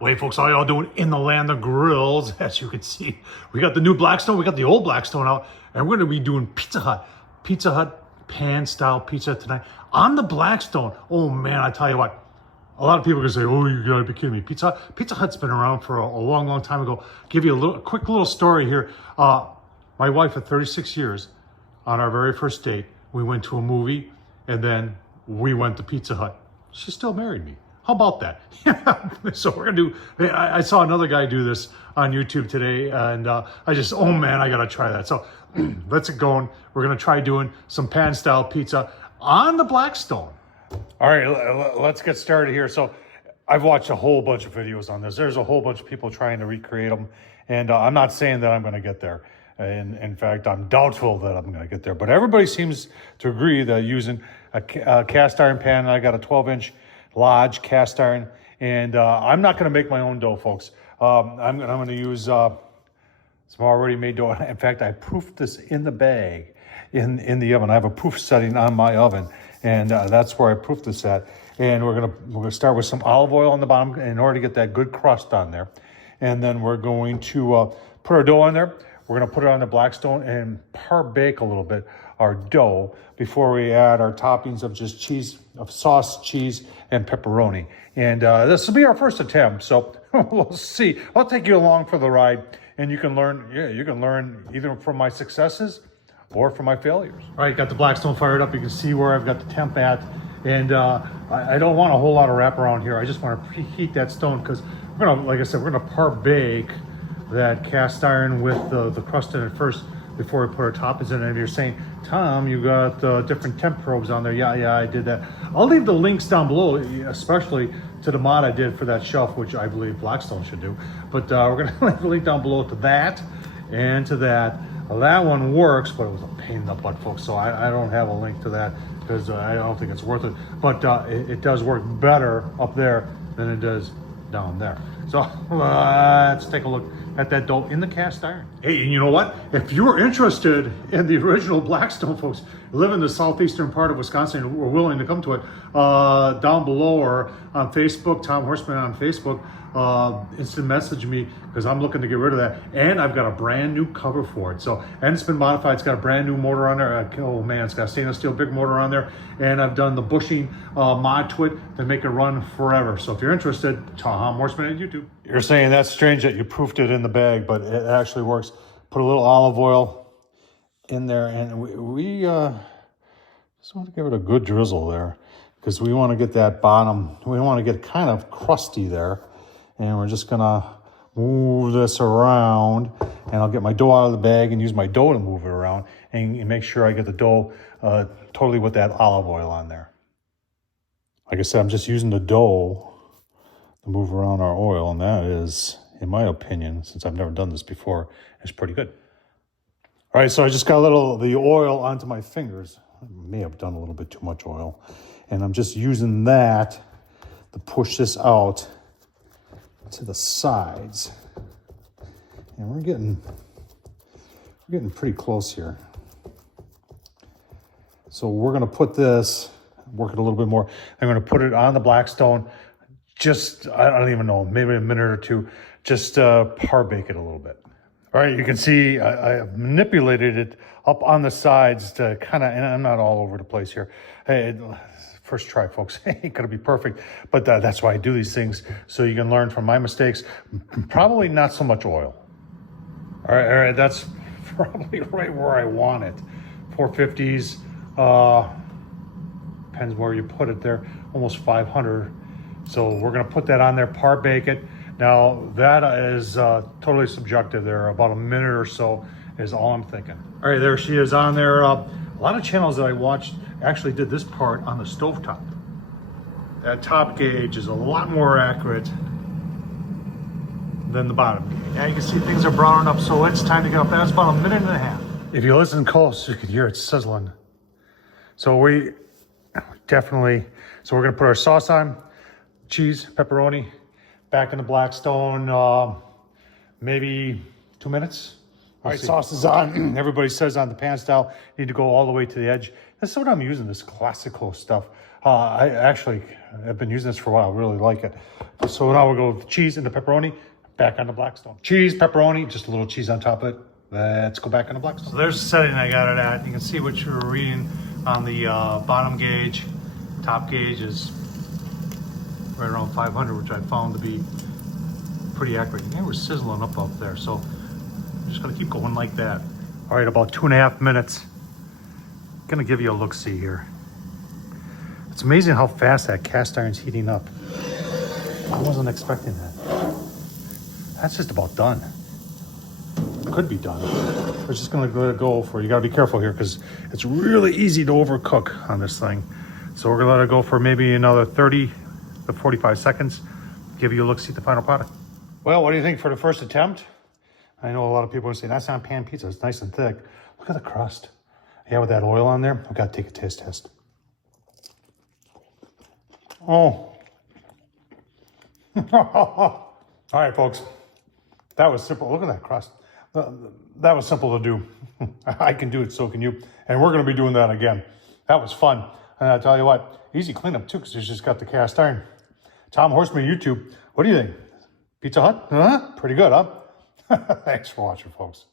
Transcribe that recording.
Wait, folks, how y'all doing in the land of grills? As you can see, we got the new Blackstone, we got the old Blackstone out, and we're gonna be doing Pizza Hut pan-style pizza tonight on the Blackstone. Oh man, I tell you what, a lot of people are gonna say, oh, you gotta be kidding me. Pizza Hut's been around for a long, long time ago. Give you a quick little story here. My wife of 36 years, on our very first date, we went to a movie, and then we went to Pizza Hut. She still married me. How about that? So we're gonna do, I saw another guy do this on YouTube today, and oh man, I gotta try that. So let's get going. We're gonna try doing some pan style pizza on the Blackstone. All right, let's get started here. So I've watched a whole bunch of videos on this. There's a whole bunch of people trying to recreate them, and I'm not saying that I'm gonna get there. In fact, I'm doubtful that I'm gonna get there, but everybody seems to agree that using a cast iron pan, I got a 12-inch Lodge cast iron, and I'm not going to make my own dough, folks. I'm going to use some already made dough. In fact, I proofed this in the bag in the oven. I have a proof setting on my oven, and that's where I proofed this at. And we're gonna start with some olive oil on the bottom in order to get that good crust on there, and then we're going to put our dough on there. We're going to put it on the Blackstone and par bake a little bit our dough before we add our toppings of just cheese, of sauce, cheese, and pepperoni. And this will be our first attempt, so we'll see. I'll take you along for the ride, and you can learn. Yeah, you can learn either from my successes or from my failures. All right, got the Blackstone fired up. You can see where I've got the temp at, and I don't want a whole lot of wraparound here. I just want to preheat that stone because we're gonna, like I said, we're gonna par bake that cast iron with the crust in it first before we put our toppings in. And if you're saying, Tom, you got different temp probes on there. Yeah, I did that. I'll leave the links down below, especially to the mod I did for that shelf, which I believe Blackstone should do. But we're gonna leave the link down below to that and to that. Well, that one works, but it was a pain in the butt, folks. So I don't have a link to that because I don't think it's worth it. But it does work better up there than it does down there. So let's take a look at that dough in the cast iron. Hey, and you know what? If you're interested in the original Blackstone, folks, live in the southeastern part of Wisconsin and we're willing to come to it, down below or on Facebook, Tom Horsman on Facebook, instant message me because I'm looking to get rid of that. And I've got a brand new cover for it. So, and it's been modified. It's got a brand new motor on there. Oh man, it's got a stainless steel big motor on there. And I've done the bushing mod to it to make it run forever. So if you're interested, Tom Horsman on YouTube. You're saying that's strange that you proofed it in the bag, but it actually works. Put a little olive oil in there, and we just want to give it a good drizzle there because we want to get that bottom, we want to get kind of crusty there. And we're just gonna move this around, and I'll get my dough out of the bag and use my dough to move it around and make sure I get the dough totally with that olive oil on there. Like I said, I'm just using the dough to move around our oil, and that is, in my opinion, since I've never done this before, is pretty good. All right, so I just got the oil onto my fingers. I may have done a little bit too much oil, and I'm just using that to push this out to the sides. And we're getting pretty close here. So we're gonna put this, work it a little bit more. I'm gonna put it on the Blackstone, just, I don't even know, maybe a minute or two, just par bake it a little bit. All right, you can see I manipulated it up on the sides to kind of, and I'm not all over the place here. Hey, first try, folks. Ain't gonna be perfect, but that's why I do these things, so you can learn from my mistakes. Probably not so much oil. All right, that's probably right where I want it. 450s, depends where you put it there, almost 500. So we're gonna put that on there, par bake it. Now that is totally subjective there. About a minute or so is all I'm thinking. All right, there she is on there. A lot of channels that I watched actually did this part on the stovetop. That top gauge is a lot more accurate than the bottom gauge. Now you can see things are browning up, so it's time to get up. That's about a minute and a half. If you listen close, you can hear it sizzling. So we're gonna put our sauce on, cheese, pepperoni, back in the Blackstone, maybe 2 minutes. All right, sauce is on. Everybody says on the pan style, you need to go all the way to the edge. This is what I'm using, this classical stuff. I actually have been using this for a while, really like it. So now we'll go with the cheese and the pepperoni, back on the Blackstone. Cheese, pepperoni, just a little cheese on top of it. Let's go back on the Blackstone. So there's the setting I got it at. You can see what you're reading on the bottom gauge. Top gauge is right around 500, which I found to be pretty accurate. They were sizzling up there, so I'm just gonna keep going like that. All right, about 2.5 minutes. Gonna give you a look-see here. It's amazing how fast that cast iron's heating up. I wasn't expecting that. That's just about done. Could be done. We're just gonna let it go for, you gotta be careful here because it's really easy to overcook on this thing. So we're gonna let it go for maybe another 30 to 45 seconds. Give you a look, see the final product. Well, what do you think for the first attempt? I know a lot of people are saying that's not pan pizza, it's nice and thick. Look at the crust. Yeah, with that oil on there, I've got to take a taste test. Oh. All right, folks. That was simple. Look at that crust. That was simple to do. I can do it, so can you. And we're going to be doing that again. That was fun. And I'll tell you what, easy cleanup too, because it's just got the cast iron. Tom Horsman YouTube. What do you think? Pizza Hut? Huh? Pretty good, huh? Thanks for watching, folks.